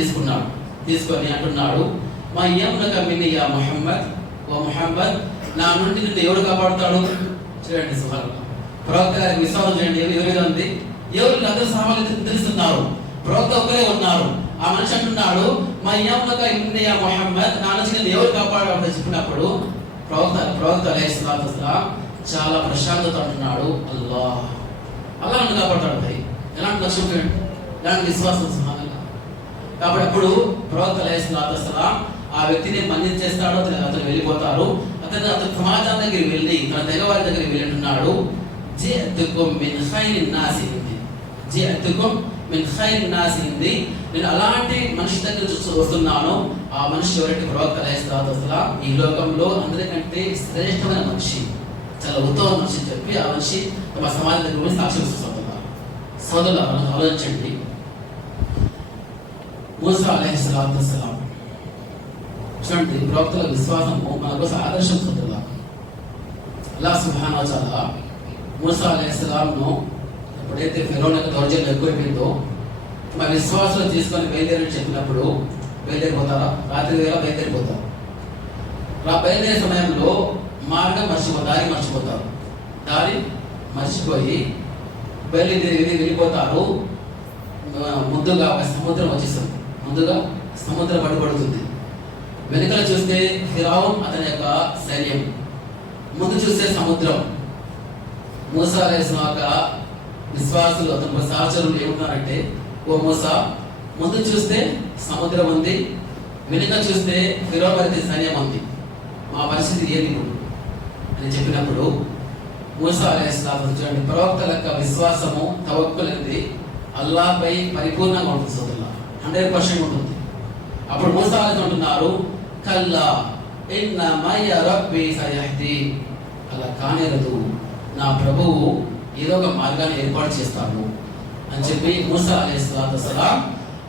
తీసుకొని అంటున్నాడు, మా యమ్నక మిన్ని యా ముహమ్మద్, ఓ ముహమ్మద్, నా నుండి నిన్ను ఎవరు కాపాడుతాడు? చూడండి సుబ్హానల్లాహ్, ప్రవక్త గారికి విశ్వాసం చేయండి. ఎవరిగా ఉంది? ఎవరు అందరూ సహాబాలు తెలుస్తున్నారు, ప్రవక్త ఒక్కరే ఉన్నారు. ఆ మనిషి అంటున్నాడు, మా యమ్నక మిన్ని యా ముహమ్మద్, నా నుంచి నిన్ను ఎవరు కాపాడాలని చెప్పినప్పుడు ప్రవక్త అలైహిస్సలాతు వస్సలాం చాలా ప్రశాంతత అంటున్నాడు, అల్లాహ్ నన్ను కాపాడతాడు. భయ్ ఎలాంటి లక్ష్యం చూడండి, ఎలాంటి విశ్వాసం. సుబ్హానల్లాహ్. కాబట్టి అప్పుడు ప్రవక్త అలైహిస్సలాతు వస్సలాం ఆ వ్యక్తిని మన్నించేస్తాడు. అతను వెళ్ళిపోతారు. అతను సమాజం దగ్గరికి వెళ్ళి తన తెగవారి దగ్గరికి వెళ్ళి అంటున్నాడు, జిఅతుకుం మిన్ ఖైరిన్ నాసి ఇంది, నేను అలాంటి మనిషి దగ్గర వస్తున్నాను. ఆ మనిషి ఎవరైతే ప్రవక్త అలైహిస్సలాతు వస్సలాం ఈ లోకంలో అందరికంటే శ్రేష్టమైన మనిషి, చాలా ఉత్తమ మనిషి అని చెప్పి ఆ మనిషి తమ సమాజం దగ్గర సాక్ష్యం ఇస్తున్నారు. సోదరులారా, ఆలోచించండి. మూసా అలైహిస్సలాతు వస్సలాం చూడండి, ప్రవక్తల విశ్వాసము మన కోసం ఆదర్శం. సోదరులారా, అల్లాహ్ సుబ్హానహు వ తఆలా మూసా అలైహిస్సలాంను ఎప్పుడైతే ఫిరౌన్ యొక్క దౌర్జన్యం ఎక్కువైపోయిందో మన విశ్వాసం తీసుకొని బయలుదేరని చెప్పినప్పుడు బయలుదేరిపోతారా? రాత్రి వేళ బయలుదేరిపోతారు. బయలుదేరే సమయంలో మార్గం దారి మర్చిపోయి వెళ్ళిపోతారు. ముందుగా ఒక సముద్రం వచ్చేస్తుంది, సముద్రం పడుతుంది. వెనుకల చూస్తే ఫిరౌన్ అతని యొక్క సైన్యం, ముందు చూస్తే సముద్రం. మూసా అలైహిస్సలాం యొక్క విశ్వాసులు, అతని సహచరులు ఏమంటారంటే, ఓ మూసా, ముందు చూస్తే సముద్రం ఉంది, వెనుక చూస్తే ఫిరౌన్ వారి సైన్యం ఉంది, మా పరిస్థితి ఏది అని చెప్పినప్పుడు మూసా అలైహిస్సలాం చూడండి, ప్రవక్తల యొక్క విశ్వాసము తవక్కుల్ అనేది అల్లాహ్పై పరిపూర్ణంగా ఉంటుంది. సోదరులారా, 100% ఉంటుంది. అప్పుడు మూసా అలైహిస్సలాం అంటున్నారు, కల్లా ఇన్న మయ్య రబ్బీ సయహ్దీ, అలా కానేరదు, నా ప్రభువు ఏదో ఒక మార్గాన్ని ఏర్పాటు చేస్తాడు అని చెప్పి మూసా అలైహిస్సలాతు వస్సలాం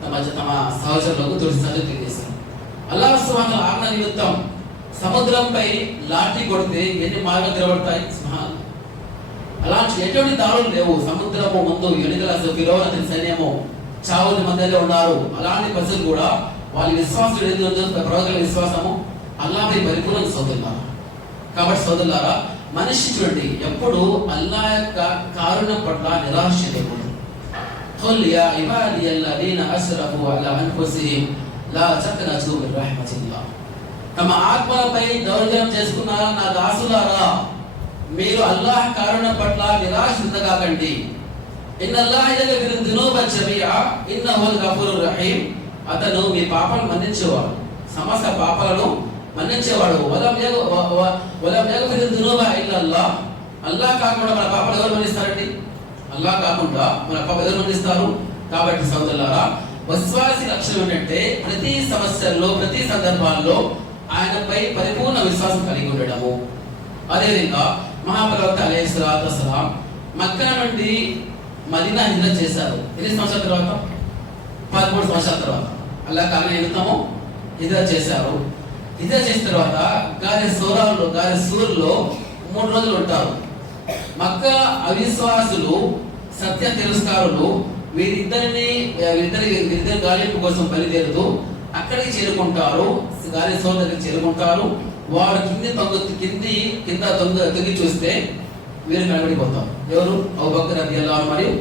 తమ సహచరులకు తెలియజేశారు. అల్లాహ్ సుబ్హానహు వ తఆలా ఆజ్ఞ నిమిత్తం సముద్రంపై లాఠీ కొడితే ఎన్ని మార్గాలు తెరబడతాయి? అలాంటి ఎటువంటి దారులు లేవు. సముద్రము ముందు ఎన్నికల ఫిరౌన్ అతని సైన్యము చావుని మధ్యలో ఉన్నారు. అలాంటి పరిస్థితులు కూడా వాళ్ళ విశ్వాసం ప్రవక్తల విశ్వాసము అల్లాహపై పరిపూర్ణ సోదరులారా. కాబట్టి సోదరులారా, మనిషి చూడండి ఎప్పుడు అల్లాహ్ యొక్క కారుణ్యం పట్ల నిరాశ చెందకూడదు. ఖుల్ యా ఇబాదియల్లదీన అస్రఫు అలా అన్ఫుసిహిం లా తఖ్నతూ మిన్ రహ్మతిల్లాహ్. తమ ఆత్మలపై దౌర్జన్యం చేసుకున్నారా నా దాసులారా, మీరు అల్లాహ్ కారుణ్యం పట్ల నిరాశ చెందకండి. ఇన్నల్లాహ యగ్ఫిరు దునూబ జమీఆ ఇన్నహుల్ గఫూరుర్ రహీం. అతను మీ పాపాలను మన్నించేవాడు, సమస్త పాపాలను మన్నించేవాడు. వలం యగ్ఫిరు దునూబ ఇల్లల్లాహ్. అల్లాహ్ కాకుండా మన పాపాలు ఎవరు మన్నిస్తారండి? అల్లాహ్ కాకుండా మన పాపాలు ఎవరు మన్నిస్తారు? కాబట్టి సోదరులారా, విశ్వాసి లక్షణం ఏంటంటే ప్రతి సమస్యల్లో ప్రతి సందర్భాల్లో ఆయనపై పరిపూర్ణ విశ్వాసం కలిగి ఉండడము. అదేవిధంగా మహాప్రవక్త అలైహిస్సలాతు వస్సలాం మక్కా నుండి మదీనా హిజ్రత్ చేశారు. ఎన్ని సంవత్సరాల తర్వాత? 13 సంవత్సరాల తర్వాత అల్లాహ్ కారణం ఏమిటమో హిజ్రత్ చేశారు. హిజ్రత్ చేసిన తర్వాత గారి సూర్లో 3 రోజులు ఉంటారు. మక్కా అవిశ్వాసులు సత్య తిరస్కారులు వీరిద్దరి గాలింపు కోసం బయలుదేరుతూ అక్కడికి చేరుకుంటారు. గాలి సోర్ దగ్గరికి చేరుకుంటారు. వారు కింద తొంగి చూస్తే వీరు కనబడిపోతారు. ఎవరు? అబూబకర్ రలియల్లాహు అన్హు మరియు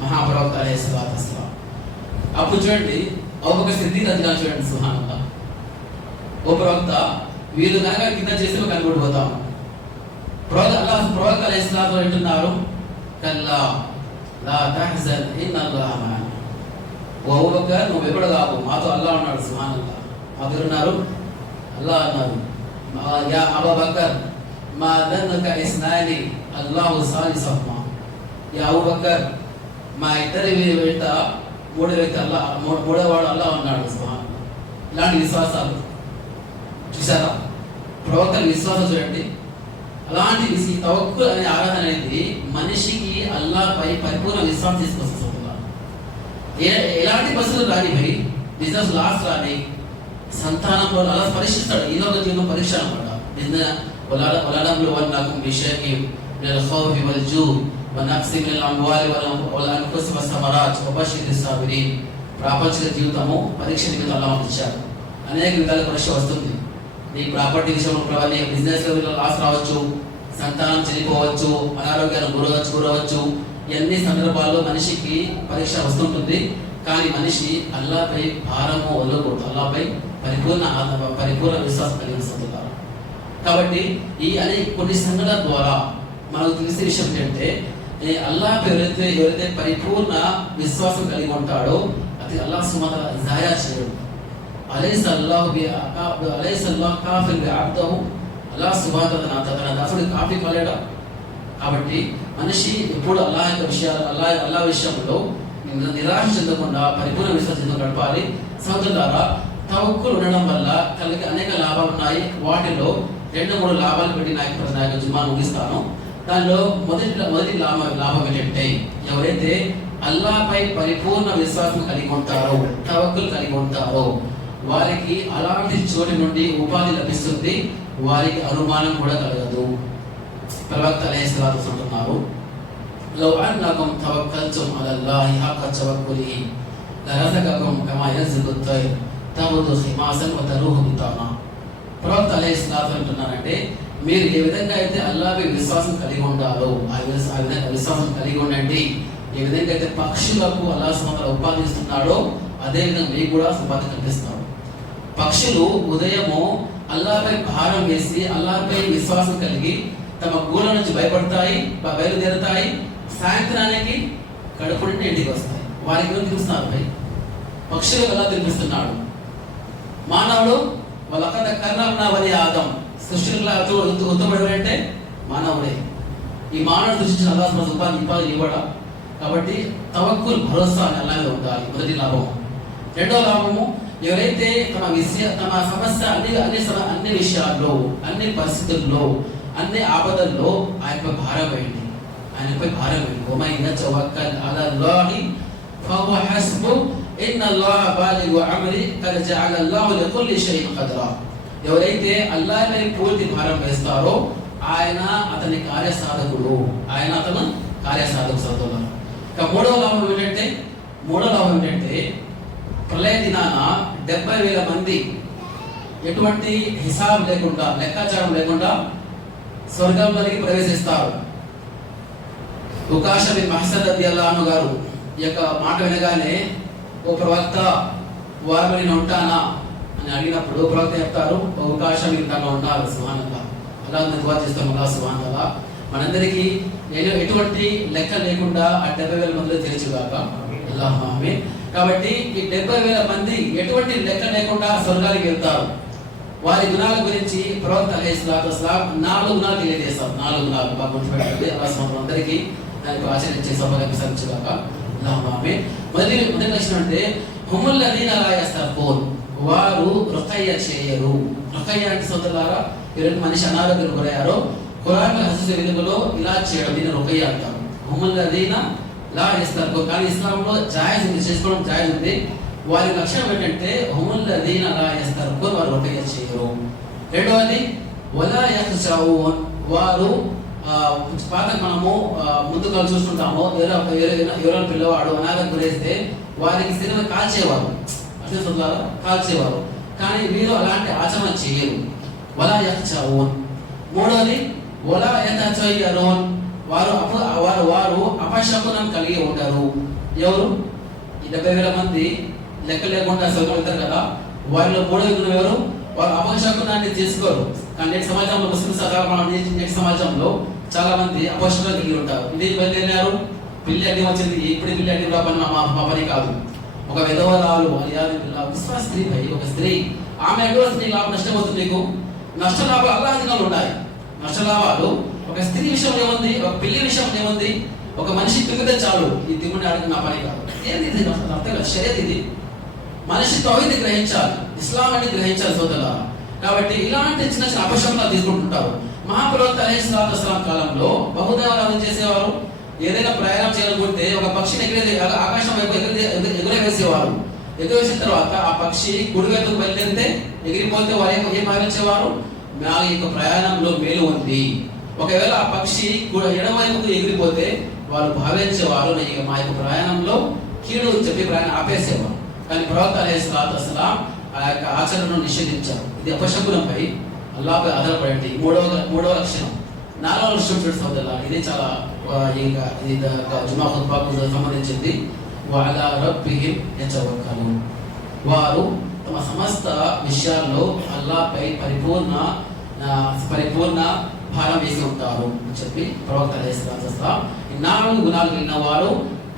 మహాప్రవక్త అలైహిస్సలాతు వస్సలాం. అప్పుడు చూడండి, అబూబకర్ సిద్దిక్ రలియల్లాహు అన్హు చూడండి, సుబ్హానల్లాహ్. ఓ ప్రవక్త, వీళ్ళు కనుక కింద చేస్తే కనబడిపోతాము. ప్రవక్త అలైహిస్సలాతు అంటున్నారు, కల్లా లా తహజన్ ఇన్నల్లాహ మఅనా. ఓ అబూబకర్, నువ్వు ఎప్పుడు కావు, మాతో అల్లాహ్ ఉన్నాడు. సుబ్హానల్లాహ్. మాతో ఉన్నారు, అల్లాహ్ అన్నారు. యా అబూబకర్ మా దన్నుక ఇస్నాని అల్లాహు సాలిసహుమా. యా అబూబకర్, మా ఇద్దరి వెంట మూడోవాడు అల్లాహ్ ఉన్నాడు. సుబ్హానల్లాహ్. ఇలాంటి విశ్వాసాలు చూసారా? ప్రవక్తల విశ్వాసం చూడండి. అలాంటి తవక్కుల్ అనే ఆరాధన అనేది మనిషికి అల్లాహ్పై పరిపూర్ణ విశ్వాసం తీసుకొస్తుంది. ఎలాంటి పరిస్థితులు రానిపై బిజినెస్ లాస్ రాని, సంతానంలో అలా పరీక్షిస్తాడు. ఈ లోక జీవనం పరీక్ష అనమాట. వలనబ్లువన్నకుం బిషైఇం మినల్ ఖౌఫి వల్ జూ వ నక్సి మినల్ అమ్వాలి వల్ అన్ఫుసి వస్సమరాత్ వబషిరిస్ సాబిరీన్. ప్రాపంచిక జీవితము పరీక్ష నిమిత్తం అల్లాహ్ ఇచ్చాడు. అనేక విధాల పరీక్ష వస్తుంది. నీ ప్రాపర్టీ విషయంలో, నీ బిజినెస్ లో లాస్ రావచ్చు, సంతానం చనిపోవచ్చు, అనారోగ్యానికి గురవచ్చు. ఇవన్నీ సందర్భాల్లో మనిషికి పరీక్ష వస్తుంటుంది. కానీ మనిషి అల్లాహ్పై భారము వదలకూడదు. అల్లాహ్పై పరిపూర్ణ విశ్వాసం కలిగి ఉంటున్నారు. కాబట్టి ఈ అనే కొన్ని సంఘటనల ద్వారా మనకు తెలిసే విషయం ఏంటంటే, అల్లాహ్ ఎవరైతే పరిపూర్ణ విశ్వాసం కలిగి ఉంటాడో అది అల్లాహ్ సుబ్హానహు వ తఆలా జాయా చేయడు. అలైసల్లాహు కాఫిర్ బిఅబ్దిహి. అల్లాహ్ సుబ్హానహు వ తఆలా తన దాసుడు కాఫీ కాలేడా? కాబట్టి మనిషి ఎప్పుడు అల్లాహ్ విషయంలో నిరాశ చెందకుండా పరిపూర్ణ విశ్వాసంతో గడపాలి. సోదరులారా, తవక్కుల్ ఉండడం వల్ల కలిగి అనేక లాభాలు ఉన్నాయి. వాటిలో 2-3 లాభాలు పెట్టి నాకు జుమా ముగిస్తాను. దానిలో మొదటి లాభం ఏంటంటే, ఎవరైతే అల్లాహ్పై పరిపూర్ణ విశ్వాసం కలిగి ఉంటారో, తవక్కుల్ కలిగి ఉంటారో, వారికి అలాంటి చోటి నుండి ఉపాధి లభిస్తుంది. వారికి అనుమానం కూడా కలగదు. ప్రవక్త అలైహిస్సలాతు అంటున్నారు, లౌ అన్నకుం తవక్కల్తుం అలల్లాహి హక్క తవక్కులిహి లరజకకుం కమా యర్జుకు తైర్ తగుదు ఖిమాసన్ వ తరూహు బితానా. ప్రవక్త అలైహిస్సలాతు అంటున్నారంటే, మీరు ఏ విధంగా అయితే అల్లాహ్పై విశ్వాసం కలిగి ఉండాలో ఆ విధంగా విశ్వాసం కలిగి ఉండండి. ఏ విధంగా అయితే పక్షులకు అల్లాహ్ సుబ్హానహు వ తఆలా ఉపాధి ఇస్తున్నాడో అదే విధంగా మీకు కూడా ఉపాధి కల్పిస్తాడు. పక్షులు ఉదయము అల్లాహ్పై భారం వేసి అల్లాహ్పై విశ్వాసం కలిగి తమ గూళ్ళ నుంచి బయలుదేరుతాయి. సాయంత్రానికి కడుపు నుండి ఇంటికి వస్తాయి. వారికి ఎవరు తినిపిస్తున్నారు? పక్షులు ఎలా తినిపిస్తున్నాడు? మానవుడు వాళ్ళక్కడ కర్ణంనా వని ఆదం సృష్టిలో ఉత్తమడుడంటే మానవుడే. ఈ మానవుడు సృష్టించిన అల్లాహ్ ఉపాధి ఇవ్వడా? కాబట్టి తవక్కుల్ భరోసా అని అలాగే ఉండాలి. మొదటి లాభము. రెండవ లాభము, ఎవరైతే తమ సమస్య అన్ని విషయాల్లో, అన్ని పరిస్థితుల్లో, అన్ని ఆపదల్లో ఆయనపై భారం వేయండి. వమన్ యతవక్కల్ అలల్లాహి ఫహువ హస్బుహ్ ఇన్నల్లాహ బాలిగు అమ్రి ఖద్ జఅలల్లాహు లికుల్లి షైఇన్ ఖదరా. ఎవరైతే అల్లాహ్పై పూర్తి భారం వేస్తారో అతని కార్యసాధకుడు. అతను కార్యసాధకు సోదరులారా. ఇక మూడవ లాభం ఏంటంటే ప్రళయ దినాన 70,000 మంది ఎటువంటి హిసాబ్ లేకుండా, లెక్కాచారం లేకుండా స్వర్గంలోకి ప్రవేశిస్తారు. ఉకాష బిన్ మహ్సన్ రదియల్లాహు అన్హు గారు ఈ యొక్క మాట వినగానే, ఓ ప్రవక్త, వారిలో నేను ఉంటానా అని అడిగినప్పుడు ప్రవక్త చెప్తారు, ఉకాష మీరు దాంట్లో ఉంటారు. సుబ్హానల్లాహ్. అలా దువా చేస్తాం. అల్లాహ్ సుబ్హానల్లాహ్ మనందరికీ ఎటువంటి లెక్క లేకుండా ఆ 70,000 మందిలో చేర్చుగాక. అల్లాహ్ ఆమీన్. కాబట్టి ఈ 70,000 మంది ఎటువంటి లెక్క లేకుండా స్వర్గానికి వెళ్తారు. వారి గుణాల గురించి ప్రవక్త అలైహిస్సలాతు వస్సలాం 4 గుణాలు తెలియజేస్తారు. 4 గుణాలు బాగా గుర్తుపెట్టుకోండి. అల్లాహ్ సుబ్హానహు అందరికీ దానికి ఆచరించే సౌభాగ్యం సాధించుగాక. అల్లాహ్ ఆమీన్. మొదటి లక్షణం అంటే హుముల్ లదీనా లా యస్తర్ఖూన్, వారు రుఖయ్య చేయరు. రుఖయ్య అంటే సోదరులారా, ఎవరైతే మనిషి అనారోగ్యం గురయ్యారో ఖురాన్ హదీస్ వెలుగులో ఇలా చేయడం, దీన్ని రుఖయ్య అంటారు. హుముల్ లదీనా లా యస్తర్ఖూన్. కానీ ఇస్లాంలో జాయిజ్ ఉంది, చేసుకోవడం జాయిజ్ ఉంది. వారి లక్ష్యం ఏంటంటే హుముల్ లదీనా లా యస్తర్ఖూన్, వారు రుఖయ్య చేయరు. రెండవది వలా యఖ్షౌన్, వారు పాతకు మనము ముందుగా చూస్తుంటాము, ఎవరైనా పిల్లవాడు అనారోగ్యం గురైతే వారికి సినిమా కాల్చేవారు, కాల్చేవారు. కానీ వీరు అలాంటి ఆచరణ చేయరు. వలా యఖ్షౌన్. మూడవది వలా యతచయ్యరూన్, వారు అపశకునం కలిగి ఉంటారు. ఎవరు? ఈ 70,000 మంది లెక్క లేకుండా స్వర్గం వెళ్తారు కదా, వారిలో మూడవ గుణం ఎవరు? వారు అపశకునాన్ని తీసుకోరు. కానీ నేటి సమాజంలో, ముస్లిం నేటి సమాజంలో చాలా మంది అపశకునాలు కలిగి ఉంటారు. ఇది బయలుదేరారు, పిల్లి అడ్డి వచ్చింది, ఇప్పుడు పిల్లి అడ్డి పని మా పని కాదు. ఒక విధవరాలు విశ్వాస స్త్రీ పై, ఒక స్త్రీ, ఆమె అడ్డు నీకు లాభం నష్టం అవుతుంది. నీకు నష్ట లాభాలు అల్లాహ్ ఉన్నాయి. నష్టలాభాలు ఒక స్త్రీ విషయంలో ఏముంది, ఒక పిల్లి విషయంలో ఏముంది? ఒక మనిషి తిరిగితే చాలు, ఈ తిమ్ముడిని అడిగి నా పని కాదు. ఏంది ఇది? అర్థం కాదు. షరియత్ ఇది. మనిషి తౌహీద్ గ్రహించాలి, ఇస్లాం అని గ్రహించాలి సోదరులారా. కాబట్టి ఇలాంటి చిన్న చిన్న అపశకునాలు తీసుకుంటుంటారు. మహాప్రవక్త అలైహిస్సలాతు వస్సలాం కాలంలో బహుదేవారాధన చేసేవారు. ఏదైనా ప్రయాణం చేయాలనుకుంటే ఒక పక్షిని ఆకాశం వైపు ఎగురవేసేవారు. ఎగురవేసిన తర్వాత ఆ పక్షి కుడి వైపుకు బయలుదేరితే ఎగిరిపోతే వారు ఏం భావించేవారు? మా యొక్క ప్రయాణంలో మేలు ఉంది. ఒకవేళ ఆ పక్షి ఎడమవైపుకు ఎగిరిపోతే వారు భావించేవారు మా యొక్క ప్రయాణంలో కీడు చెప్పి ప్రయాణం ఆపేసేవారు. కానీ ప్రవక్త అలైహిస్సలాతు వస్సలాం ఆ యొక్క ఆచరణను నిషేధించారు. ఇది అపశకునంపై, అల్లాహ్పై ఆధారపడండి. మూడవ లక్షణం. 4వ లక్షణం చూడండి, ఇది చాలా ఇది జుమా ఖుత్బాకు సంబంధించింది. వఅలా రబ్బిహిం యతవక్కలూన్, వారు తమ సమస్త విషయాల్లో అల్లాహ్పై పరిపూర్ణ భారం వేసి ఉంటారు అని చెప్పి ప్రవక్త అలైహిస్సలాతు వస్సలాం ఈ 4 గుణాలు కలిగిన వారు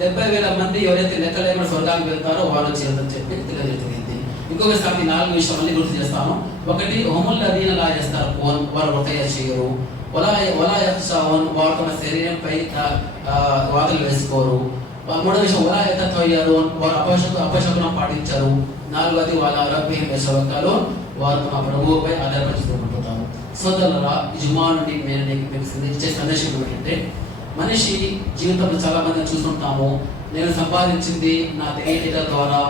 70,000 మంది ఎవరైతే లెక్క లేకుండా స్వర్గానికి వెళ్తారో వారు చేయాలని చెప్పి తెలియజేస్తుంది. ఇంకొకసారి 4 విషయాలు మళ్ళీ గుర్తు చేస్తాను. ఒకటి, హుముల్ లదీనా లా యస్తర్ఖూన్, వారు రుఖయ్య చేయరు. వలా యఖ్షౌన్, వారు తమ శరీరంపై వాతలు వేసుకోరు. మూడవ విషయం వలా యతతయ్యరూన్, వారు అపశకునం పాటించరు. 4వది వలా రబ్బిహిం యతవక్కలూన్, వారు తమ ప్రభువుపై ఆధారపడుతుంటారు. సోదరులారా, ఈ జుమా నుండి మీకు ఇచ్చే సందేశం ఏమిటంటే, మనిషి జీవితంలో చాలా మందిని చూస్తుంటాము. నేను సంపాదించింది నా తెలివితేటల ద్వారా,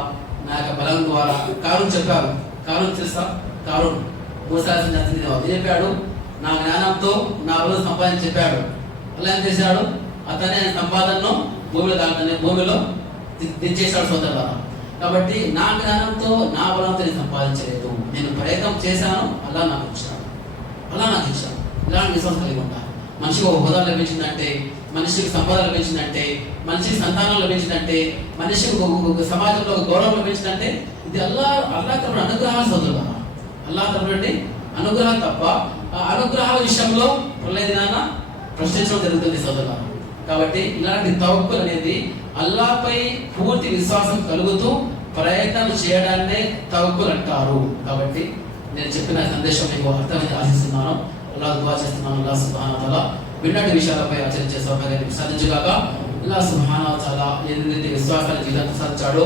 నా యొక్క బలం ద్వారా. కారుణ్ చెప్పారు, కారుణ్ తెలుసా? కారుణ్ మూసాల్సిన చెప్పాడు, నా జ్ఞానంతో నా రోజు సంపాదించి చెప్పాడు. అలా ఏం చేశాడు? అతనే సంపాదనను భూమిలో దించేశాడు సోదరులారా. కాబట్టి నా జ్ఞానంతో, నా బలంతో నేను సంపాదించలేదు, నేను ప్రయత్నం చేశాను, అలా నాకు ఇచ్చాడు. ఇలాంటి విశ్వాసం కలిగి ఉంటాను. మనిషికి ఒక హోదా లభించిందంటే, మనిషికి సంపద లభించిందంటే, మనిషికి సంతానం లభించిందంటే, మనిషికి ఒక సమాజంలో ఒక గౌరవం లభించిందంటే, ఇది అల్లాహ్ తరపున అనుగ్రహాలు సోదరులారా. అల్లాహ్ తరపున అనుగ్రహం తప్ప ఆ అనుగ్రహాల విషయంలో ప్రళయదినాన ప్రశ్నించడం జరుగుతుంది సోదరులారా. కాబట్టి ఇలాంటి తవక్కుల్ అనేది అల్లాహ్పై పూర్తి విశ్వాసం కలుగుతూ ప్రయత్నం చేయడాన్నే తవక్కుల్ అంటారు. కాబట్టి నేను చెప్పిన సందేశం మీకు అర్థమైంది ఆశిస్తున్నాను. అల్లాహ్ దుఆ చేస్తున్నాను. అల్లాహ్ సుబ్హానహు వ తఆలా విన్నటి విషయాలపై ఆచరించే సౌభాగ్యాన్ని సాధించుగాక. అల్లాహ్ సుబ్హానహు వ తఆలా ఏదైతే విశ్వాసాన్ని జీవితాన్ని సాధించాడో